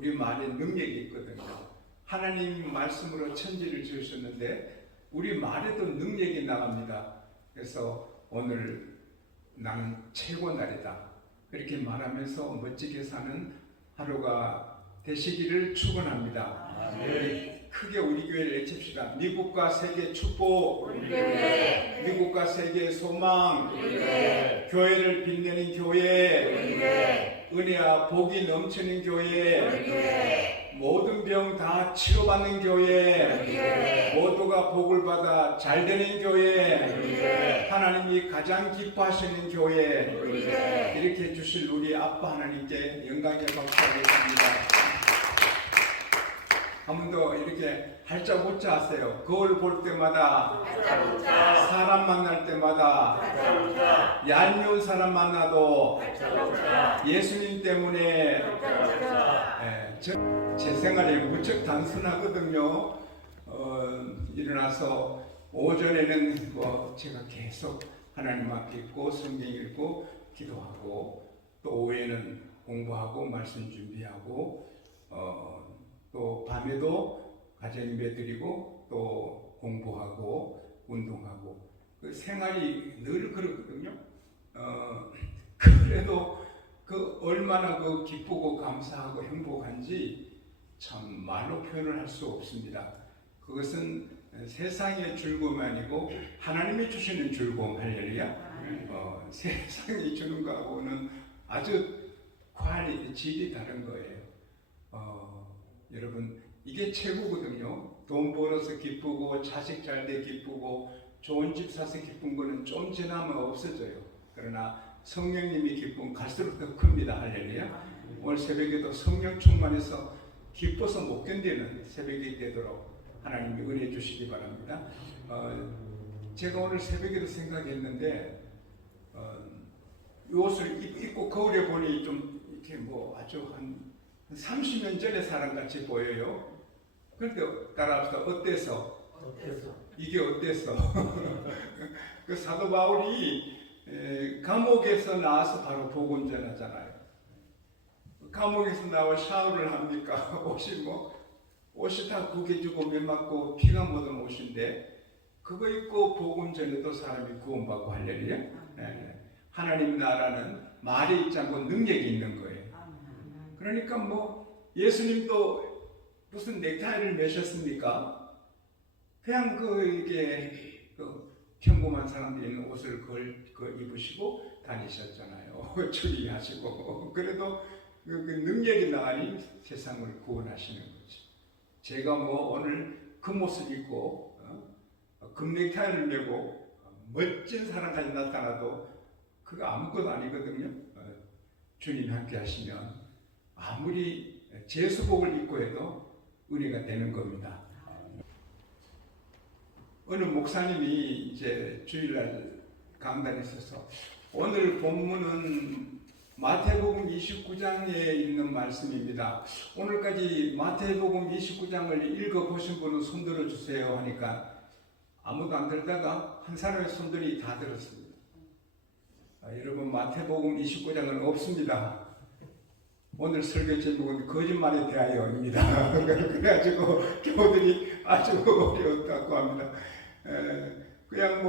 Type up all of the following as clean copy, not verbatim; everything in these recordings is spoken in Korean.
우리 말에 능력이 있거든요. 하나님 말씀으로 천지를 지으셨는데 우리 말에도 능력이 나갑니다. 그래서 오늘 나는 최고 날이다, 그렇게 말하면서 멋지게 사는 하루가 되시기를 축원합니다. 크게 우리 교회를 외칩시다. 미국과 세계 축복, 우리 교회. 미국과 세계 소망, 우리 교회. 교회를 빛내는 교회, 우리 교회. 은혜와 복이 넘치는 교회, 우리 교회. 모든 병 다 치료받는 교회, 우리 교회. 모두가 복을 받아 잘 되는 교회, 우리 교회. 하나님이 가장 기뻐하시는 교회, 우리 교회. 이렇게 해주실 우리 아빠 하나님께 영광의 박수하겠습니다. 한 번 더 이렇게 할자고자 하세요. 거울 볼 때마다, 할자고자. 사람 만날 때마다, 할자고자. 얄미운 사람 만나도 할자고자. 예수님 때문에. 할자고자. 제 생활이 무척 단순하거든요. 일어나서 오전에는 제가 계속 하나님 앞에 있고 성경 읽고 기도하고, 또 오후에는 공부하고 말씀 준비하고, 또 밤에도 가정 예배 드리고 또 공부하고 운동하고, 그 생활이 늘 그렇거든요. 그래도 얼마나 기쁘고 감사하고 행복한지 참 말로 표현을 할 수 없습니다. 그것은 세상의 즐거움이 아니고 하나님이 주시는 즐거움. 할렐루야. 세상이 주는 거하고는 아주 질이 다른 거예요. 여러분, 이게 최고거든요. 돈 벌어서 기쁘고 자식 잘 돼 기쁘고 좋은 집 사서 기쁜 거는 좀 지나면 없어져요. 그러나 성령님이 기쁨 갈수록 더 큽니다. 할렐루야. 오늘 새벽에도 성령 충만해서 기뻐서 못 견디는 새벽이 되도록 하나님이 은혜 주시기 바랍니다. 제가 오늘 새벽에도 생각했는데, 이 옷을 입고 거울에 보니 좀 이렇게 아주 한 30년 전의 사람같이 보여요. 그런데 따라합시다. 어때서? 이게 어때서? 그 사도 바울이 감옥에서 나와서 바로 복음 전하잖아요. 감옥에서 나와 샤워를 합니까? 옷이 다 구겨지고 메맞고 피가 묻은 옷인데 그거 입고 복음 전해도 사람이 구원받고 할렐루야. 하나님 나라는 말이 있지 않고 능력이 있는 거예요. 그러니까 예수님도 무슨 넥타이를 매셨습니까? 그냥 이게 평범한 사람들이 있는 옷을 입으시고 다니셨잖아요. 주의하시고. 그래도 그 능력이 나가니 세상을 구원하시는 거죠. 제가 오늘 그 모습 입고 금넥타이를 메고 멋진 사람까지 나타나도 그거 아무것도 아니거든요. 주님 함께 하시면 아무리 제수복을 입고 해도 은혜가 되는 겁니다. 어느 목사님이 이제 주일날 강단에 있어서 오늘 본문은 마태복음 29장에 있는 말씀입니다. 오늘까지 마태복음 29장을 읽어보신 분은 손들어 주세요 하니까 아무도 안 들다가 한 사람의 손들이 다 들었습니다. 여러분, 마태복음 29장은 없습니다. 오늘 설교 제목은 거짓말에 대하여입니다. 그래가지고 교우들이 아주 어려웠다고 합니다. 그냥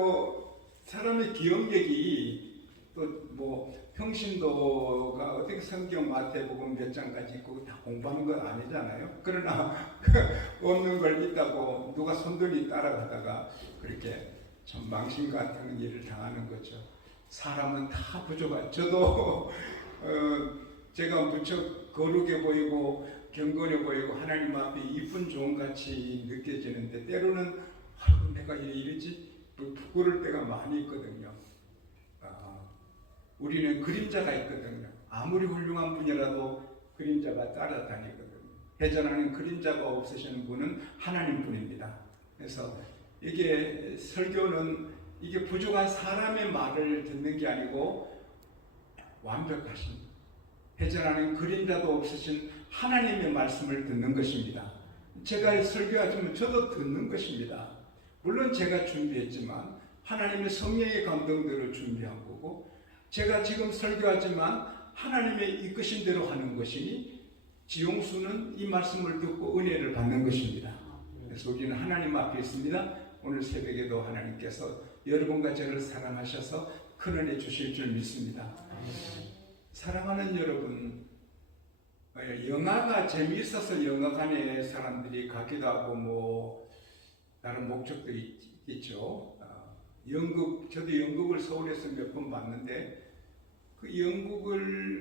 사람의 기억력이 또 평신도가 어떻게 성경 마태복음 몇 장까지 있고 다 공부하는 건 아니잖아요. 그러나 없는 걸 있다고 누가 손들이 따라가다가 그렇게 좀 망신 같은 일을 당하는 거죠. 사람은 다 부족하죠. 저도 제가 무척 거룩해 보이고 경건해 보이고 하나님 앞에 이쁜 종같이 느껴지는데 때로는 내가 이러지 부끄러울 때가 많이 있거든요. 우리는 그림자가 있거든요. 아무리 훌륭한 분이라도 그림자가 따라다니거든요. 회전하는 그림자가 없으시는 분은 하나님 분입니다. 그래서 이게 설교는 이게 부족한 사람의 말을 듣는 게 아니고 완벽하신 회전하는 그림자도 없으신 하나님의 말씀을 듣는 것입니다. 제가 설교하지만 저도 듣는 것입니다. 물론 제가 준비했지만 하나님의 성령의 감동대로 준비한 거고, 제가 지금 설교하지만 하나님의 이끄신 대로 하는 것이니 지용수는 이 말씀을 듣고 은혜를 받는 것입니다. 그래서 우리는 하나님 앞에 있습니다. 오늘 새벽에도 하나님께서 여러분과 저를 사랑하셔서 큰 은혜 주실 줄 믿습니다. 사랑하는 여러분, 영화가 재미있어서 영화관에 사람들이 가기도 하고 뭐 다른 목적들이 있죠. 저도 연극을 서울에서 몇 번 봤는데 그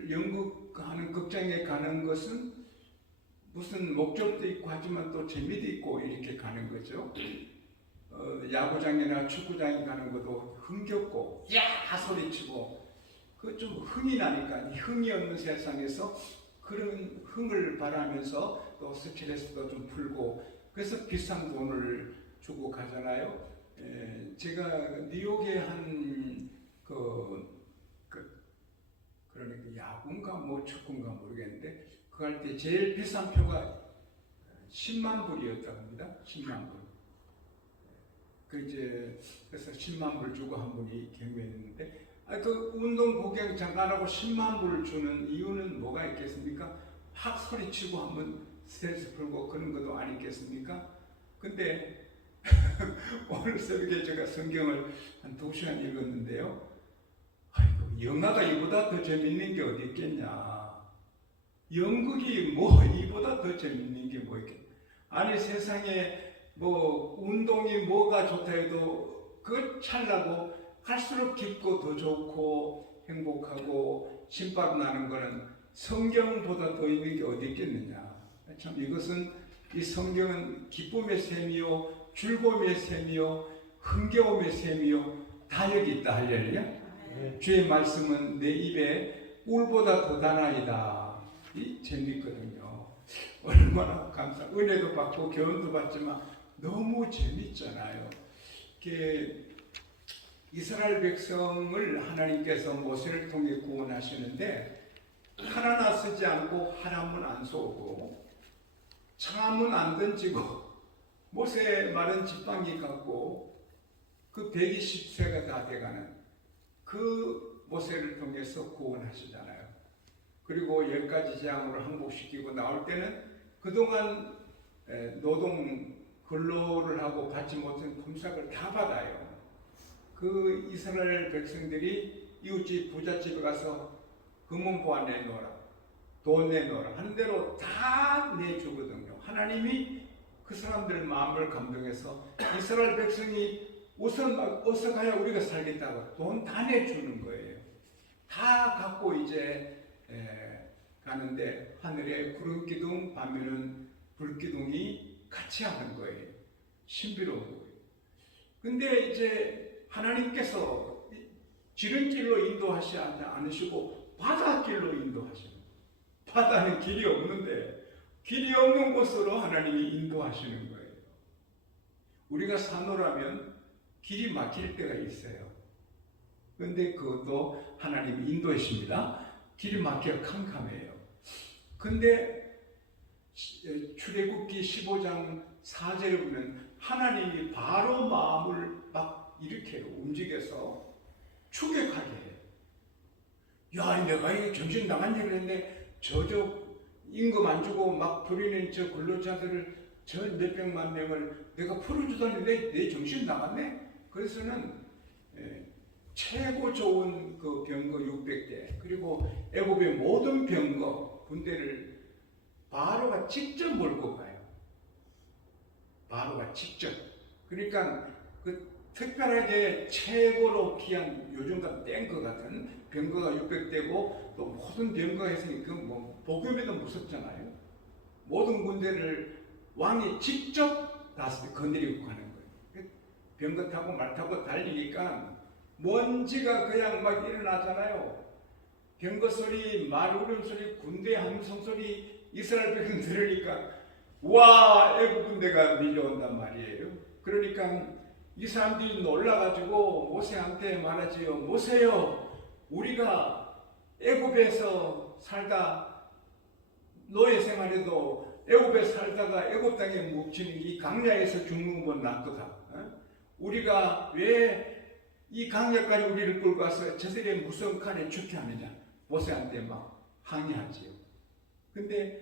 연극하는 극장에 가는 것은 무슨 목적도 있고 하지만 또 재미도 있고 이렇게 가는 거죠. 야구장이나 축구장에 가는 것도 흥겹고 야 소리치고 그 좀 흥이 나니까 흥이 없는 세상에서 그런 흥을 바라면서 또 스트레스도 좀 풀고 그래서 비싼 돈을 주고 가잖아요. 제가 뉴욕에 그러니까 야구인가 뭐 축구인가 모르겠는데 그 할 때 제일 비싼 표가 10만 불이었다고 합니다. 10만 불. 그래서 10만 불 주고 한 분이 경매했는데 그 운동 구경장 가라고 10만 불을 주는 이유는 뭐가 있겠습니까? 막 소리치고 한번 스트레스 풀고 그런 것도 아니겠습니까? 근데 오늘 새벽에 제가 성경을 한 2시간 읽었는데요. 아이고, 영화가 이보다 더 재밌는 게 어디 있겠냐. 연극이 뭐 이보다 더 재밌는 게 뭐 있겠냐. 아니 세상에 뭐 운동이 뭐가 좋다 해도 그 찰나고 갈수록 깊고 더 좋고 행복하고 심박 나는 거는 성경보다 더 있는 게 어디 있겠느냐. 참 이것은 이 성경은 기쁨의 셈이요 즐거움의 셈이요 흥겨움의 셈이요 다 여기 있다. 할렐루야. 주의 말씀은 내 입에 꿀보다 더 다나이다. 이 재밌거든요. 얼마나 감사. 은혜도 받고 교훈도 받지만 너무 재밌잖아요. 이스라엘 백성을 하나님께서 모세를 통해 구원하시는데 하나 쓰지 않고 하나문 안 쏘고 창문 안 던지고 모세 마른 지팡이 갖고 그 120세가 다 돼가는 그 모세를 통해서 구원하시잖아요. 그리고 10가지 재앙으로 항복시키고 나올 때는 그동안 노동 근로를 하고 받지 못한 품삯을 다 받아요. 그 이스라엘 백성들이 이웃집 부잣집에 가서 금은보화 내놓으라, 돈 내놓으라 하는 대로 다 내주거든요. 하나님이 그 사람들 마음을 감동해서 이스라엘 백성이 어서 가야 우리가 살겠다고 돈 다 내주는 거예요. 다 갖고 이제 가는데 하늘에 구름 기둥 밤에는 불 기둥이 같이 하는 거예요. 신비로운 거예요. 근데 이제 하나님께서 지름길로 인도하시지 않으시고 바닷길로 인도하시는 거예요. 바다는 길이 없는데 길이 없는 곳으로 하나님이 인도하시는 거예요. 우리가 산호라면 길이 막힐 때가 있어요. 그런데 그것도 하나님이 인도하십니다. 길이 막혀 캄캄해요. 근데 출애굽기 15장 4절에 보면 하나님이 바로 마음을 막 이렇게 움직여서 추격하게 해요. 야, 내가 이 정신 나간 일을 했네. 저 임금 안 주고 막 부리는 저 근로자들을 저 몇백만 명을 내가 풀어주다니 내 정신 나갔네. 그래서는 최고 좋은 그 병거 600대 그리고 애굽의 모든 병거 군대를 바로가 직접 몰고 가요. 바로가 직접. 그러니까 그 특별하게 최고로 귀한 요즘과 탱크 같은 병거가 600대고 또 모든 병거가 있으니 그 뭐 복음에도 무섭잖아요. 모든 군대를 왕이 직접 다 건드리고 가는 거예요. 병거 타고 말 타고 달리니까 먼지가 그냥 막 일어나잖아요. 병거 소리, 말 울음소리, 군대 함성 소리 이스라엘 백성 들으니까 와, 애국 군대가 밀려온단 말이에요. 그러니까 이 사람들이 놀라가지고 모세한테 말하지요. 모세요, 우리가 애굽에서 살다 노예 생활에도 애굽에 살다가 애굽 땅에 묵히는 이 강야에서 죽는 건 낫거다. 우리가 왜 이 강야까지 우리를 끌고 와서 저들의 무서운 칸에 죽게 하느냐. 모세한테 막 항의하지요. 근데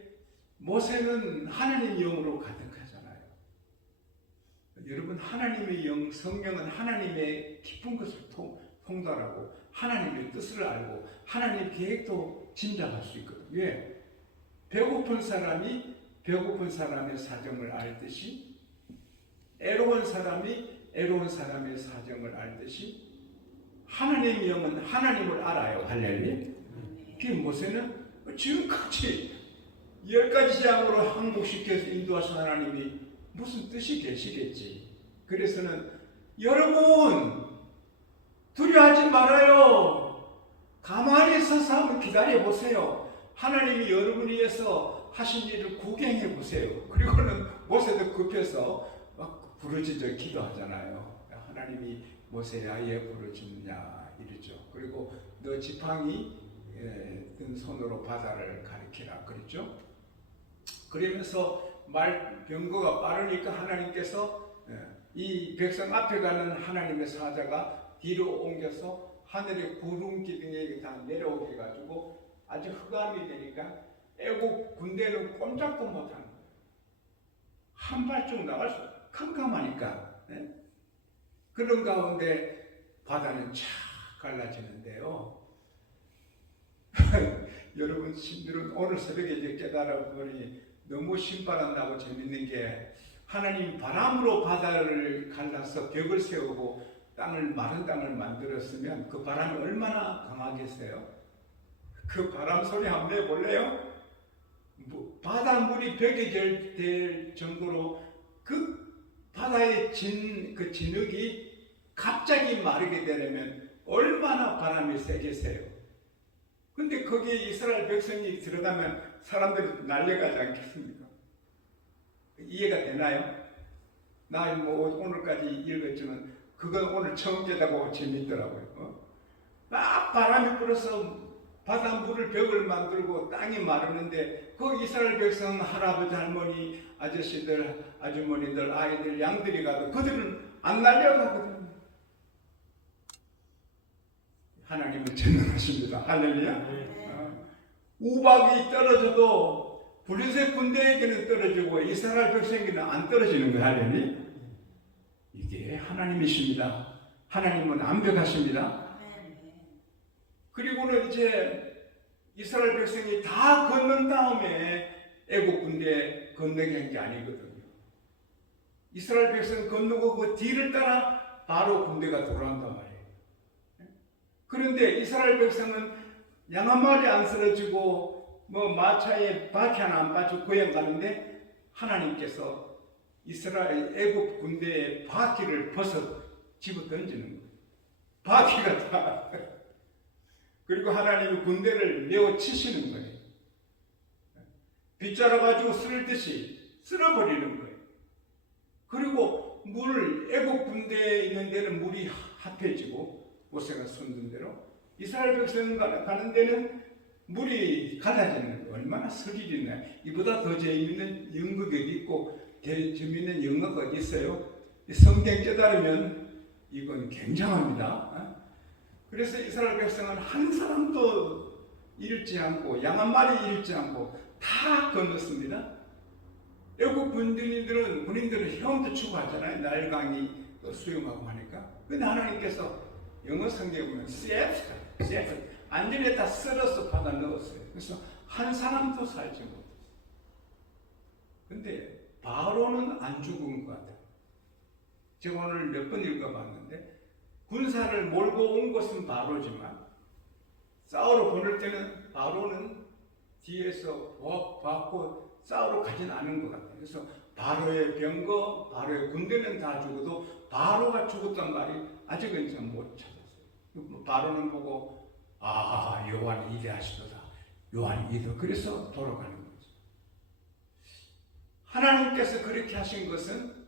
모세는 하나님의 영으로 가득하잖아요. 여러분, 하나님의 영, 성령은 하나님의 깊은 것을 통달하고 하나님의 뜻을 알고 하나님의 계획도 짐작할 수 있거든요. 왜? 배고픈 사람이 배고픈 사람의 사정을 알듯이, 애로운 사람이 애로운 사람의 사정을 알듯이, 하나님의 영은 하나님을 알아요. 할렐루야. 그 모세는 지금까지 10가지 장으로 항복시켜서 인도하신 하나님이 무슨 뜻이 계시겠지. 그래서는 여러분 두려워하지 말아요. 가만히 서서 한번 기다려 보세요. 하나님이 여러분을 위해서 하신 일을 구경해 보세요. 그리고는 모세도 급해서 막 부르짖어 기도하잖아요. 하나님이 모세야 왜 부르짖느냐 이러죠. 그리고 너 지팡이 든 손으로 바다를 가리키라 그랬죠. 그러면서 병거가 빠르니까 하나님께서 이 백성 앞에 가는 하나님의 사자가 뒤로 옮겨서 하늘의 구름 기둥에 다 내려오게 해가지고 아주 흑암이 되니까 애국 군대는 꼼짝도 못하는 거예요. 한 발짝 나갈 수 캄캄하니까. 그런 가운데 바다는 쫙 갈라지는데요. 여러분 신들은 오늘 새벽에 이제 깨달아 보니 너무 신바람나고 재밌는 게, 하나님 바람으로 바다를 갈라서 벽을 세우고 마른 땅을 만들었으면 그 바람이 얼마나 강하겠어요? 그 바람 소리 한번 내볼래요? 바닷물이 벽에 될 정도로 그 바다의 진흙이 갑자기 마르게 되려면 얼마나 바람이 세겠어요? 근데 거기에 이스라엘 백성이 들어가면 사람들이 날려가지 않겠습니까? 이해가 되나요? 나 오늘까지 읽었지만 그건 오늘 처음 깨닫고 재밌더라고요. 막 바람이 불어서 바닷물을 벽을 만들고 땅이 마르는데 그 이스라엘 백성 할아버지 할머니 아저씨들 아주머니들 아이들 양들이 가도 그들은 안 날려가거든요. 하나님은 전능하십니다. 할렐루야. 우박이 떨어져도 블레셋 군대에게는 떨어지고 이스라엘 백성에게는 안 떨어지는 거예요. 할렐루야. 이게 하나님이십니다. 하나님은 완벽하십니다. 그리고는 이제 이스라엘 백성이 다 건넌 다음에 애국 군대 건너게 한 게 아니거든요. 이스라엘 백성 건너고 그 뒤를 따라 바로 군대가 돌아온단 말이에요. 그런데 이스라엘 백성은 양 한 마리 안 쓰러지고 마차에 바퀴 하나 안 빠지고 고향 가는데 하나님께서 이스라엘 애국 군대의 바퀴를 벗어 집어 던지는 거예요. 바퀴가 다. 그리고 하나님이 군대를 내어 치시는 거예요. 빗자루 가지고 쓸듯이 쓸어버리는 거예요. 그리고 애국 군대에 있는 데는 물이 합해지고 모세가 손든 대로 이스라엘 백성 가는 데는 물이 갈라지는 거예요. 얼마나 스릴이 있나요? 이보다 더 재미있는 연극이 어디 있고 재미있는 영화가 어디 있어요? 성경 깨달으면 이건 굉장합니다. 그래서 이스라엘 백성은 한 사람도 잃지 않고 양 한 마리 잃지 않고 다 건넜습니다. 애국 군인들은 헤엄도 추고 하잖아요. 나일강이 또 수영하고 하니까. 근데 하나님께서 영어 성경에 보면 세프 안전에다 썰어서 받아 넣었어요. 그래서 한 사람도 살지 못했어요. 근데 바로는 안 죽은 것 같아요. 제가 오늘 몇 번 읽어봤는데 군사를 몰고 온 것은 바로지만 싸우러 보낼 때는 바로는 뒤에서 받고 싸우러 가진 않은 것 같아요. 그래서 바로의 병거, 바로의 군대는 다 죽어도 바로가 죽었단 말이 아직은 좀 못 찾았어요. 바로는 보고 여호와는 위대하시도다. 요한이 위대. 그래서 돌아가는 거죠. 하나님께서 그렇게 하신 것은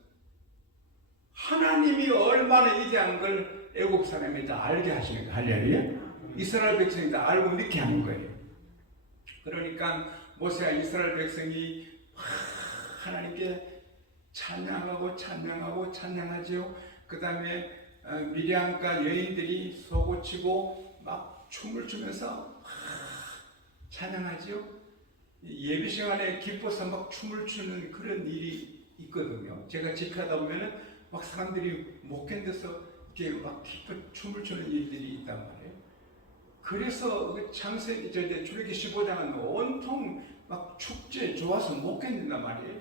하나님이 얼마나 위대한 걸 애국 사람이 다 알게 하시는 거예요. 할렐루야. 이스라엘 백성이 다 알고 믿게 하는 거예요. 그러니까 모세와 이스라엘 백성이 하나님께 찬양하지요. 그 다음에 미리암과 여인들이 소고치고 막 춤을 추면서 찬양하지요. 예배 시간에 기뻐서 막 춤을 추는 그런 일이 있거든요. 제가 집회하다 보면은 막 사람들이 못 견뎌서 이렇게 막 기뻐 춤을 추는 일들이 있단 말이에요. 그래서 창세기 출애기 15장은 온통 막 축제 좋아서 못 견딘단 말이에요.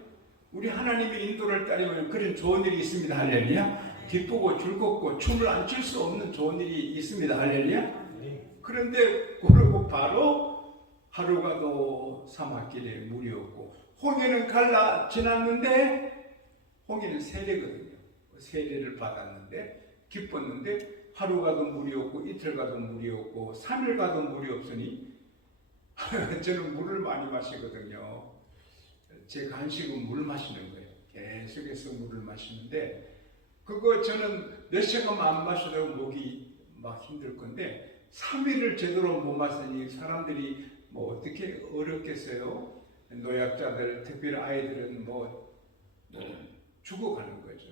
우리 하나님의 인도를 따르면 그런 좋은 일이 있습니다. 할렐루야. 기쁘고 즐겁고 춤을 안 출 수 없는 좋은 일이 있습니다. 할렐루야. 그런데 그러고 바로 하루가 더 사막길에 물이 없고 홍해는 갈라 지났는데 홍해는 세례거든요. 세례를 받았는데 기뻤는데 하루 가도 물이 없고 이틀 가도 물이 없고 3일 가도 물이 없으니 저는 물을 많이 마시거든요. 제 간식은 물 마시는 거예요. 계속해서 물을 마시는데 그거 저는 몇 시간만 안 마셔도 목이 막 힘들 건데 3일을 제대로 못 마시니 사람들이 뭐 어떻게 어렵겠어요? 노약자들, 특별히 아이들은 뭐 죽어가는 거죠.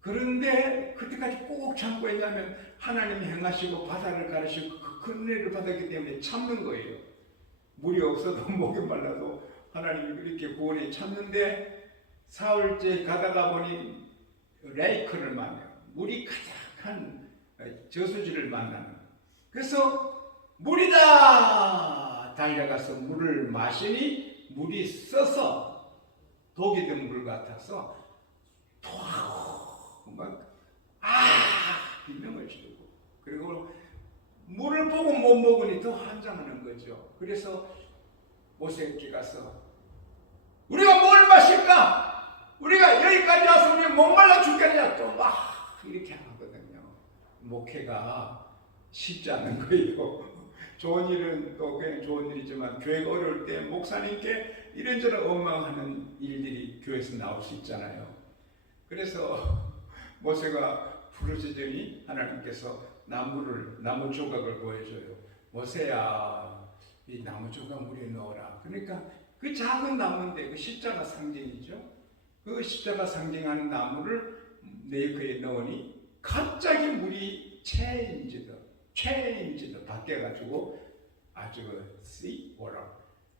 그런데 그때까지 꼭 참고 있냐면 하나님이 행하시고 바다를 가르시고 그 은혜를 받았기 때문에 참는 거예요. 물이 없어도 목이 말라도 하나님이 그렇게 구원에 참는데 사흘째 가다가 보니 레이크를 만나요. 물이 가득한 저수지를 만나는 거예요. 그래서 물이다! 달려가서 물을 마시니 물이 써서 독이 든 물 같아서 비명을 지르고 그리고 물을 보고 못 먹으니 더 환장하는 거죠. 그래서 모세에게 가서 우리가 뭘 마실까? 우리가 여기까지 와서 우리 목말라 죽겠냐? 또 막 이렇게 하거든요. 목회가 쉽지 않은 거예요. 좋은 일은 또 그냥 좋은 일이지만 교회가 어려울 때 목사님께 이런저런 엉망하는 일들이 교회에서 나올 수 있잖아요. 그래서 모세가 부르짖으니 하나님께서 나무 조각을 보여줘요. 모세야, 이 나무 조각 물에 넣어라. 그러니까 그 작은 나무인데 그 십자가 상징이죠. 그 십자가 상징하는 나무를 네이크에 넣으니 갑자기 물이 체인지도 바뀌어가지고 아주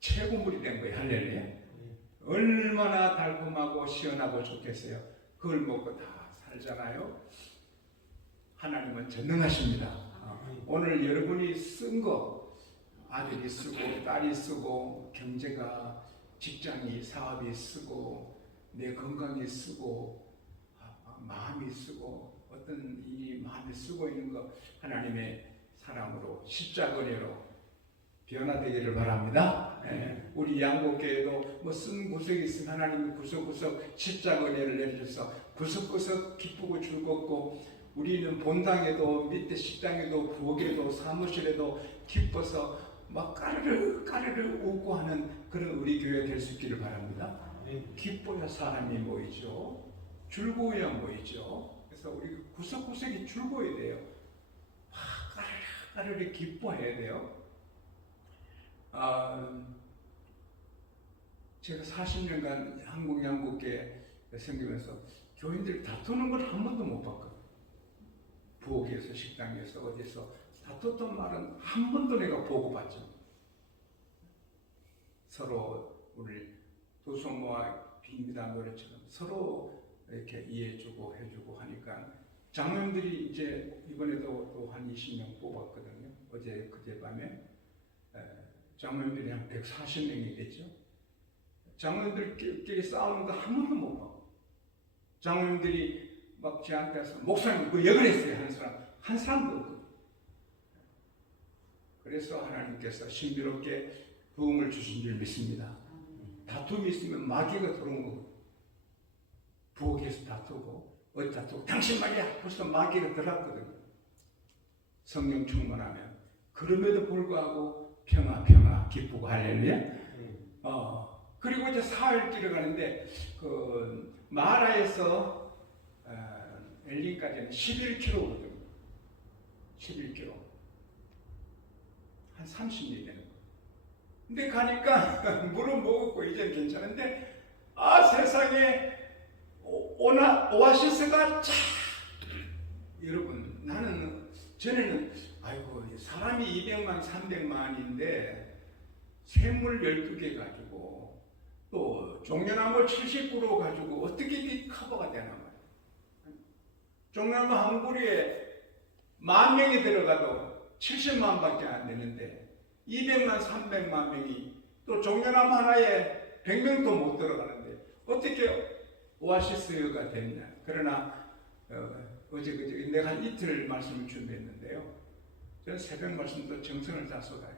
최고 물이 된 거예요. 할렐루야. 얼마나 달콤하고 시원하고 좋겠어요. 그걸 먹고 다 살잖아요. 하나님은 전능하십니다. 오늘 여러분이 쓴 거 아들이 쓰고 딸이 쓰고 경제가 직장이 사업이 쓰고 내 건강이 쓰고 마음이 쓰고 어떤 일이 마음이 쓰고 있는 거 하나님의 사랑으로 십자가 은혜로 변화되기를 바랍니다. 우리 양곡교회도 뭐 쓴 구석이 있으면 하나님이 구석구석 십자가 은혜를 내려줘서 구석구석 기쁘고 즐겁고 우리는 본당에도 밑에 식당에도 부엌에도 사무실에도 기뻐서 막 까르르 웃고 하는 그런 우리 교회 될 수 있기를 바랍니다. 기뻐야 사람이 모이죠. 즐거워야 모이죠. 그래서 우리 구석구석이 즐거워야 돼요. 까르르 기뻐해야 돼요. 제가 40년간 한국 양국교회 생기면서 교인들이 다투는 걸 한 번도 못 봤거든요. 부엌에서 식당에서 어디서 다퉜던 말은 한 번도 내가 보고 봤죠. 서로 우리 도성모와 빈비단 노래처럼 서로 이렇게 이해해주고 해주고 하니까 장로님들이 이제 이번에도 또 한 20명 뽑았거든요. 그제밤에 장로님들이 한 140명이 됐죠. 장로님들끼리 싸우는 거 한 번도 못 봤고 장로님들이 막 저한테 와서 목사님 왜 그랬어요? 한 사람도 없거든요. 그래서 하나님께서 신비롭게 부흥을 주신 줄 믿습니다. 다툼이 있으면 마귀가 들어온 거고 부엌에서 다투고 어디 다투고 당신 말이야 벌써 마귀가 들어왔거든요. 성령 충만하면 그럼에도 불구하고 평화 기쁘고 할렐루야. 그리고 이제 사흘길을 가는데 그 마라에서 엘린까지는 11km거든요. 11km. 한 30리 되는 거예요. 근데 가니까 물은 먹었고 이제는 괜찮은데 세상에 오아시스가 쫙 여러분 나는 전에는 아이고 사람이 200만 300만인데 샘물 12개 가지고 또 종려나무 70그루 가지고 어떻게 이 커버가 되나 말이에요. 종려나무 한 그루에 10,000명이 들어가도 70만밖에 안 되는데 200만, 300만 명이 또 종려나무 하나에 100명도 못 들어가는데 어떻게 오아시스가 됐냐. 그러나 어제 내가 한 이틀 말씀을 준비했는데요. 저는 새벽 말씀도 정성을 다 쏟아요.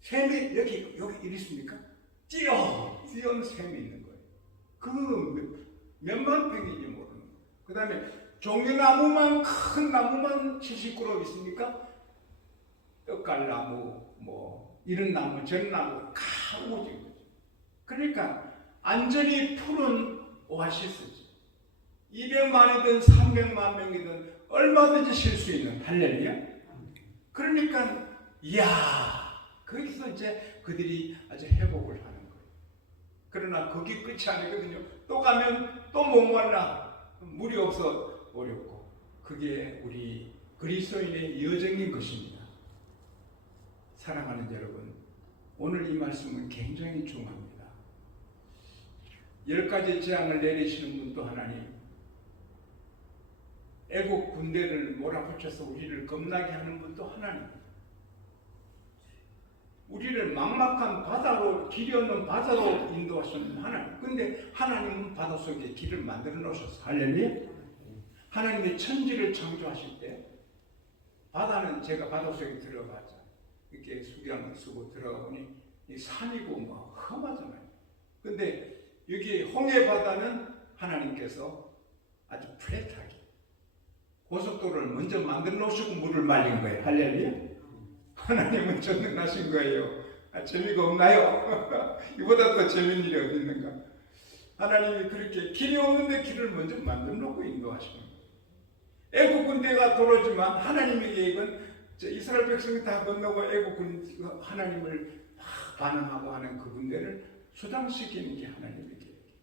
샘이 여기 이리 있습니까? 띄엄 샘이 있는 거예요. 그 몇만 평인지 모르는 거예요. 그 다음에 종려나무만 큰 나무만 70그루 있습니까? 떡갈나무 뭐 이런 나무 저런 나무 다 오진 거죠. 그러니까 안전히 푸른 오아시스지. 200만이든 300만 명이든 얼마든지 쉴 수 있는 할렐루야. 그러니까 이야 거기서 이제 그들이 아주 회복을 하는 거예요. 그러나 거기 끝이 아니거든요. 또 가면 또 목말라 물이 없어 어렵고 그게 우리 그리스도인의 여정인 것입니다. 사랑하는 여러분, 오늘 이 말씀은 굉장히 중요합니다. 10가지 재앙을 내리시는 분도 하나님, 애국 군대를 몰아붙여서 우리를 겁나게 하는 분도 하나님, 우리를 막막한 바다로, 길이 없는 바다로 인도하시는 하나님. 근데 하나님은 바다 속에 길을 만들어 놓으셨어. 할렐루야. 하나님의 천지를 창조하실 때 바다는 제가 바다 속에 들어가자 이렇게 수경을 쓰고 들어가 보니 이 산이고 뭐 험하잖아요. 근데 여기 홍해 바다는 하나님께서 아주 플랫하게 고속도로를 먼저 만들어 놓으시고 물을 말린 거예요. 할렐루야. 하나님은 전능하신 거예요. 재미가 없나요? 이보다 더 재미있는 일이 어디 있는가? 하나님이 그렇게 길이 없는데 길을 먼저 만들어 놓고 인도하시는 거예요. 애국 군대가 들어오지만 하나님의 계획은 이스라엘 백성이 다 건너고 애국 군 하나님을 반응하고 하는 그 군대를 수당시키는 게 하나님의 계획이에요.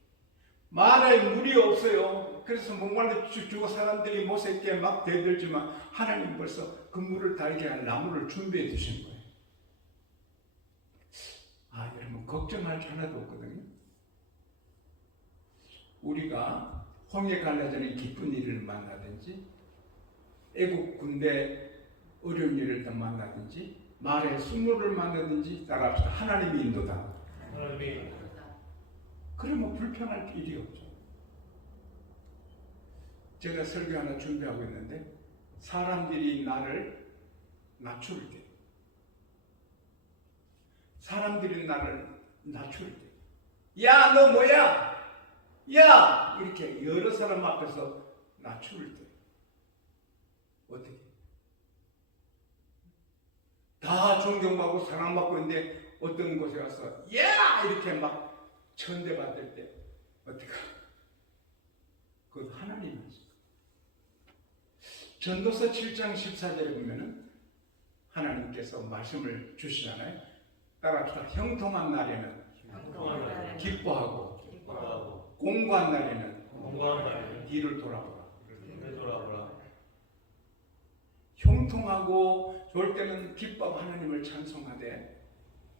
마라에 물이 없어요. 그래서 목말라 죽고 사람들이 못생게 막 대들지만 하나님 벌써 그 물을 달게 할 나무를 준비해 두신 거예요. 여러분 걱정할 게 하나도 없거든요. 우리가 홍해 갈라 전에 기쁜 일을 만나든지 애국 군대 어려운 일을 만나든지 말에 순물을 만나든지 따라합시다. 하나님이 인도다. 그러면 불편할 일이 없죠. 제가 설교 하나 준비하고 있는데 사람들이 나를 낮출 때, 사람들이 나를 낮출 때, 야 너 뭐야? 야! 이렇게 여러 사람 앞에서 낮출 때 어떻게? 다 존경받고 사랑받고 있는데 어떤 곳에 가서 야! 이렇게 막 천대받을 때 어떻게? 그건 하나님이죠. 전도서 7장 14절에 보면은 하나님께서 말씀을 주시잖아요. 따라합시다. 형통한 날에는 기뻐하고 공고한 날에는 뒤를 돌아보라. 형통하고 좋을 때는 기뻐하고 하나님을 찬송하되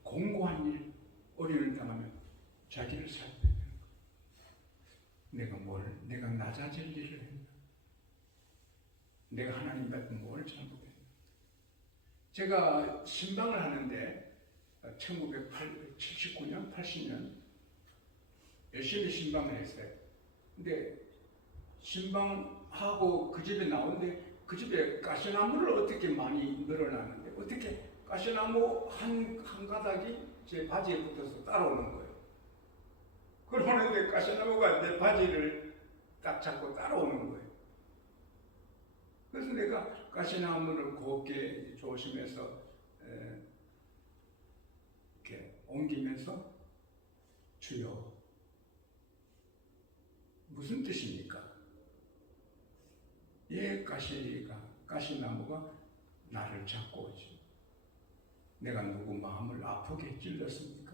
공고한 일, 어려움을 당하면 자기를 살펴야 되는 거예요. 내가 낮아질 일을 했나? 내가 하나님 같은 뭘 잘못했나? 제가 신방을 하는데 1979년, 80년 열심히 신방을 했어요. 근데 신방하고 그 집에 나오는데 그 집에 가시나무를 어떻게 많이 늘어나는데 어떻게 가시나무 한 가닥이 제 바지에 붙어서 따라오는 거예요. 그러는데 가시나무가 내 바지를 딱 잡고 따라오는 거예요. 그래서 내가 가시나무를 곱게 조심해서 이렇게 옮기면서 주여 무슨 뜻입니까? 가시나무가 나를 잡고 오지. 내가 누구 마음을 아프게 찔렀습니까?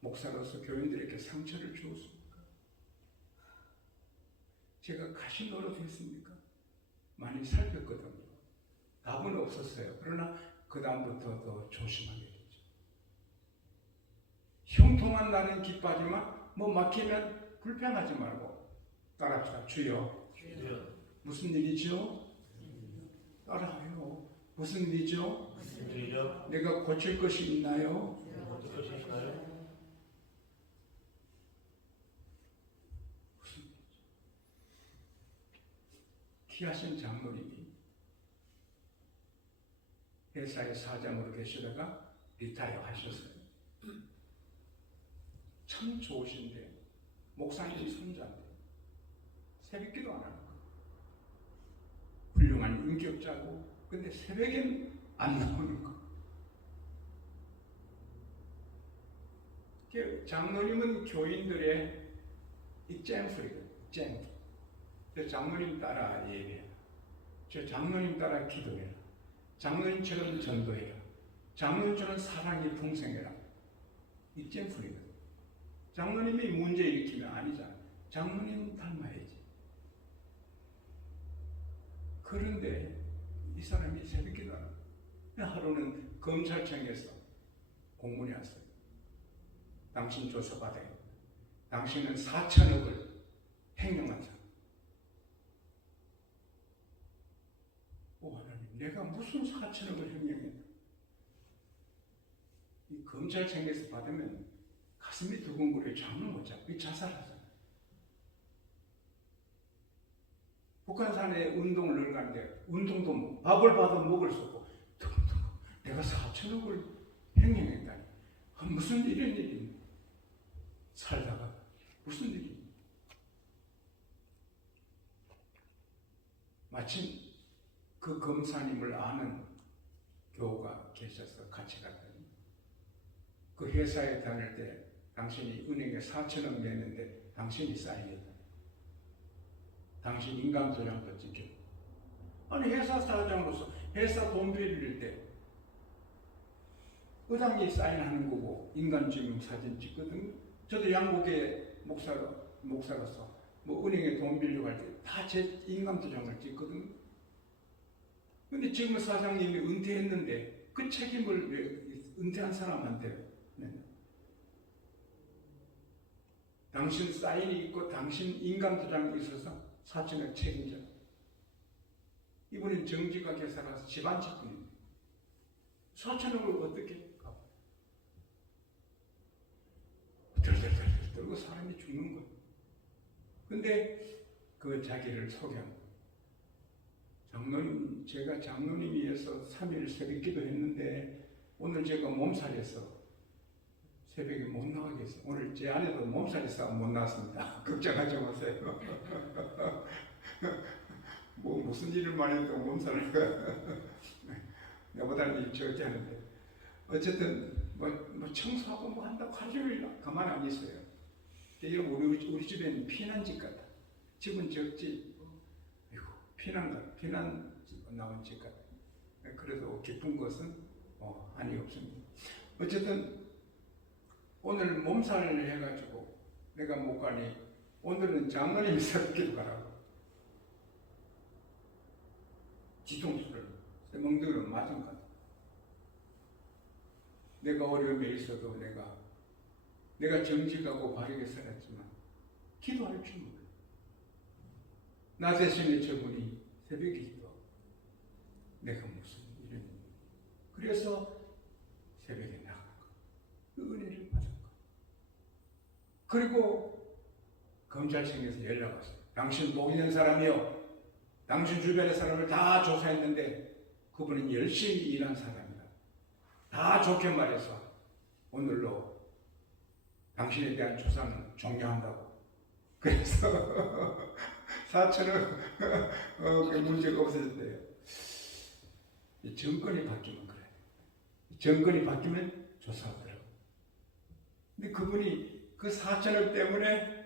목사로서 교인들에게 상처를 주었습니까? 제가 가시노릇 했습니까? 많이 살폈거든요. 답은 없었어요. 그러나 그 다음부터 더 조심하게 되죠. 형통한 날은 기뻐하지만 뭐 막히면 불평하지 말고 따라합시다. 주여, 주여, 무슨 일이죠? 따라해요. 무슨 일이죠? 주여, 내가 고칠 것이 있나요? 어떤 것이 있나요? 귀하신 장로님이 회사의 사장으로 계시다가 리타이어 하셨어요. 참 좋으신데 목사님이 손자인데 새벽기도 안 하는 거예요. 훌륭한 인격자고 근데 새벽엔 안 나오는 거. 장로님은 교인들의 입장소리거든요. 입장. 저 장로님 따라 예배해라. 저 장로님 따라 기도해라. 장로님처럼 전도해라. 장로님처럼 사랑이 풍성해라. 입장소리거든요. 장로님이 문제 일으키면 아니잖아. 장로님 닮아야지. 그런데 이 사람이 새벽기도 안 하고 하루는 검찰청에서 공문이 왔어요. 당신 조사받아야 합니다. 당신은 4천억을 횡령한 사람. 오 하나님, 내가 무슨 4천억을 횡령했나? 이 검찰청에서 받으면 가슴이 두근거려 잠을 못 자고 자살하잖아요. 북한산에 운동을 늘 가는데 운동도 뭐 밥을 받아 먹을 수 없고 내가 4천억을 횡령했다니 무슨 이런 일이 살다가 무슨 일이 마침 그 검사님을 아는 교우가 계셔서 같이 갔더니 그 회사에 다닐 때 당신이 은행에 4천억 냈는데 당신이 사인했다. 당신 인감도장도 찍혀. 아니 회사 사장으로서 회사 돈 빌릴 때 의장이 사인하는 거고 인감증명 사진 찍거든요. 저도 양국의 목사로서 뭐 은행에 돈 빌려고 할 때 다 제 인감도장을 찍거든요. 근데 지금 사장님이 은퇴했는데 그 책임을 왜 은퇴한 사람한테 냈나? 당신 사인이 있고 당신 인감도장이 있어서 4천억 책임져. 이분은 정직하게 살아서 집안 직분입니다. 4천억을 어떻게 갚아? 들들들 떨고 사람이 죽는 거예요. 근데 그 자기를 소개한 거예요. 장로님, 제가 장로님 위해서 3일 새벽 기도 했는데 오늘 제가 몸살해서 새벽에 못 나가겠어요. 오늘 제 아내도 몸살이 싸서 못 나왔습니다. 걱정하지 마세요. 뭐 무슨 일을 많이 해도 몸살을 내보다는 일 적게 하는데 어쨌든 뭐 청소하고 뭐 한다고 하루 종일 가만 안 있어요. 우리 집에는 피난집 같아. 집은 적지. 피난 나온 집 같아. 그래도 기쁜 것은 한이 없습니다. 어쨌든 오늘 몸살을 해가지고 내가 못 가니 오늘은 장로님이 새벽기도 가라고 뒤통수를 멍둥이로 맞은 것 같아. 내가 어려움에 있어도 내가 정직하고 바르게 살았지만 기도할 줄 몰라. 나 대신에 저분이 새벽에 기도하고 내가 무슨 이런 그래서 새벽에 나간 거. 그 은혜를 받은 거. 그리고 검찰청에서 연락 왔어요. 당신 복 있는 사람이요. 당신 주변의 사람을 다 조사했는데 그분은 열심히 일한 사람이다. 다 좋게 말해서 오늘로 당신에 대한 조사는 종료한다고. 그래서 4천억 그 문제가 없어졌대요. 정권이 바뀌면 그래. 정권이 바뀌면 조사하더라고. 근데 그분이 그 4천억 때문에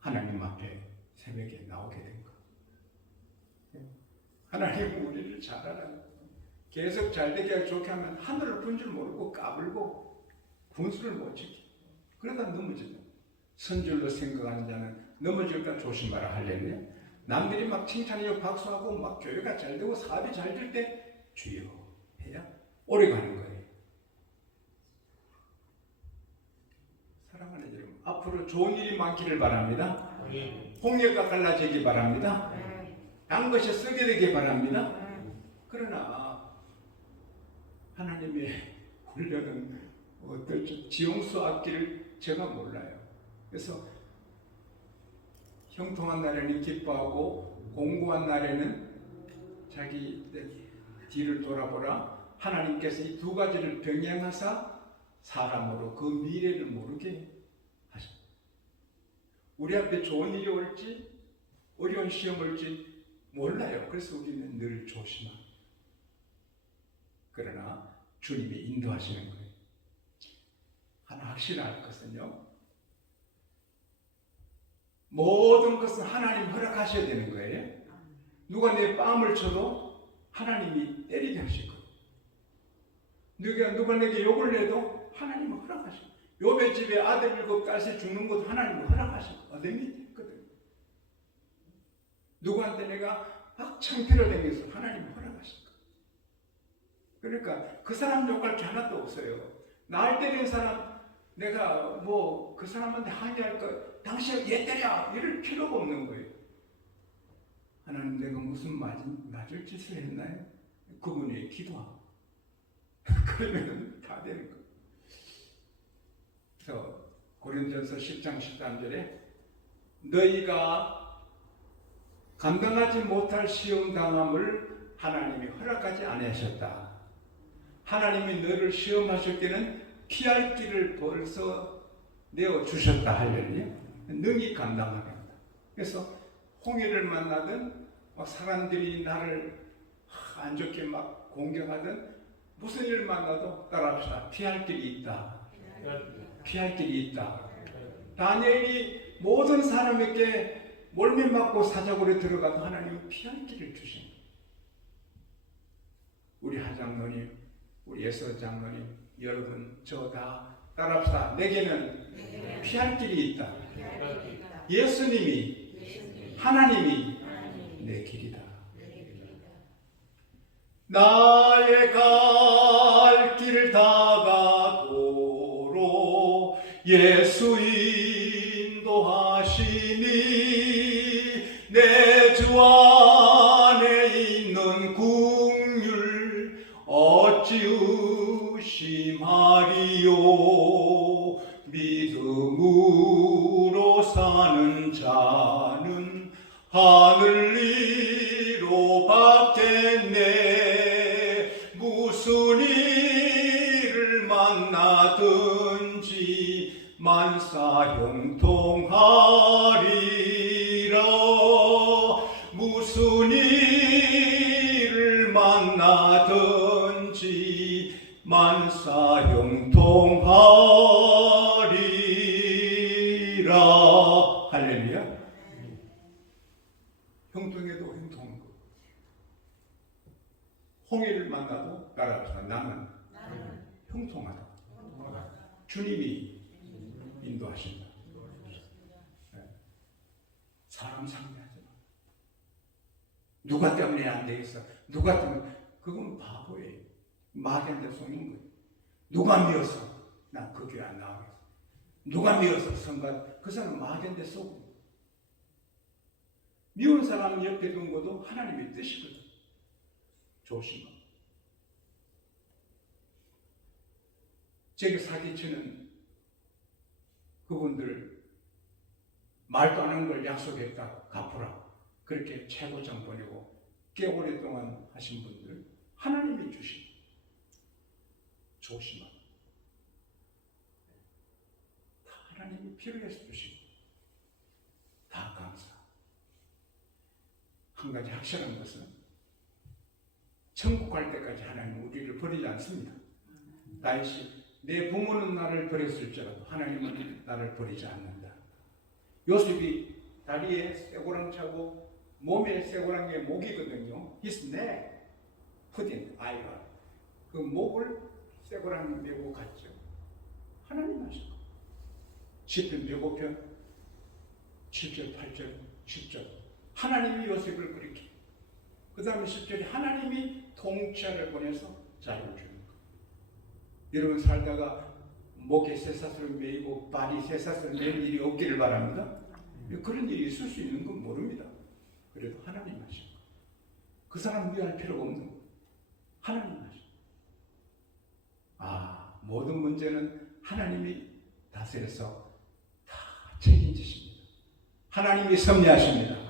하나님 앞에 새벽에 나오게 된 거예요. 하나님 우리를 잘 알아요. 계속 잘되게 좋게 하면 하늘을 본 줄 모르고 까불고 분수를 못 지켜. 그러다 넘어진다. 선줄로 생각하는 자는 넘어질까 조심하라 할렐루야. 남들이 막 칭찬해요 박수하고 막 교회가 잘 되고 사업이 잘 될 때 주여 오래 가는 거예요. 사랑하는 여러분, 앞으로 좋은 일이 많기를 바랍니다. 홍해가 갈라지기 바랍니다. 단 것이 쓰게 되기 바랍니다. 그러나 하나님의 훈련은 어떨지 지용수 앞길을 제가 몰라요. 그래서 형통한 날에는 기뻐하고 공고한 날에는 자기 뒤를 돌아보라. 하나님께서 이 두 가지를 병행하사 사람으로 그 미래를 모르게 하십니다. 우리 앞에 좋은 일이 올지 어려운 시험 올지 몰라요. 그래서 우리는 늘 조심합니다. 그러나 주님이 인도하시는 거예요. 하나 확실할 것은요, 모든 것은 하나님 허락하셔야 되는 거예요. 누가 내 뺨을 쳐도 하나님이 때리게 하실 거예요. 누가 내게 욕을 내도 하나님은 허락하실 거예요. 욥의 집에 아들 7 죽는 것도 하나님은 허락하실 거예요. 어둠이 있거든요. 누구한테 내가 악창 들어다녀서 하나님은 허락하실 거예요. 그러니까 그 사람 욕할 게 하나도 없어요. 날 때리는 사람, 내가 그 사람한테 항의할 거, 당신은 얘 때려! 이럴 필요가 없는 거예요. 하나님, 내가 무슨 맞을 짓을 했나요? 그분이 기도하고. 그러면 다 되는 거예요. 그래서 고린도전서 10장 13절에 너희가 감당하지 못할 시험 당함을 하나님이 허락하지 않으셨다. 하나님이 너를 시험하실 때는 피할 길을 벌써 내어주셨다. 할렐루야. 능히 감당하게 한다. 그래서 홍해를 만나든 사람들이 나를 안 좋게 막 공격하든 무슨 일을 만나도 따라합시다. 피할 길이 있다. 피할 길이 있다. 다니엘이 모든 사람에게 몰매맞고 사자굴에 들어가도 하나님은 피할 길을 주신 거예요. 우리 하장로님, 우리 예서 장로님, 여러분 저 다 따라합시다. 내게는 피할 길이 있다. 예수님이, 하나님이 내 길이다. 나의 갈 길 다가도록 예수 인도하시니 내 주 안에 있는 긍휼 어찌 의심하리요. 믿음으로 사는 자는 하늘 위로 받겠네. 무슨 일을 만나든지 만사 형통하리라. 무슨 일을 만나든지 만사 형통하리라. 할렐루야. 형통해도 형통한 거. 홍해를 만나도 따라합시다. 나는 형통하다. 주님이 인도하신다. 사람 상대하지 마. 누가 때문에 안 되겠어? 누가 때문에? 그건 바보예요. 마귀한테 속는 거예요. 누가 미워서 난 그 교회 안 나가겠어. 누가 미워서 선가, 그 사람은 마귀한테 속고. 미운 사람 옆에 둔 것도 하나님의 뜻이거든. 조심하. 제게 사기치는 그분들 말도 안 하는 걸 약속했다 갚으라. 그렇게 최고장 보내고 꽤 오랫동안 하신 분들 하나님이 주신 조심하. 다 하나님이 필요해서 주시고 다 감사. 한 가지 확실한 것은 천국 갈 때까지 하나님은 우리를 버리지 않습니다. 다윗이 내 부모는 나를 버렸을지라도 하나님은 나를 버리지 않는다. 요셉이 다리에 쇠고랑 차고 몸에 쇠고랑에 목이거든요. His neck put in iron. 그 목을 쇠고랑 메고 갔죠. 하나님 하시고. 시편 105편 7절 8절 10절 하나님이 요셉을 그렇게 그 다음에 10절에 하나님이 통치자를 보내서 자유를 주는 것. 여러분 살다가 목에 쇠사슬을 매이고 발이 쇠사슬을 매일 일이 없기를 바랍니다. 그런 일이 있을 수 있는 건 모릅니다. 그래도 하나님 하시고 그 사람 위할 필요가 없는 거. 하나님 하시고 모든 문제는 하나님이 다스려서 다 책임지십니다. 하나님이 섭리하십니다.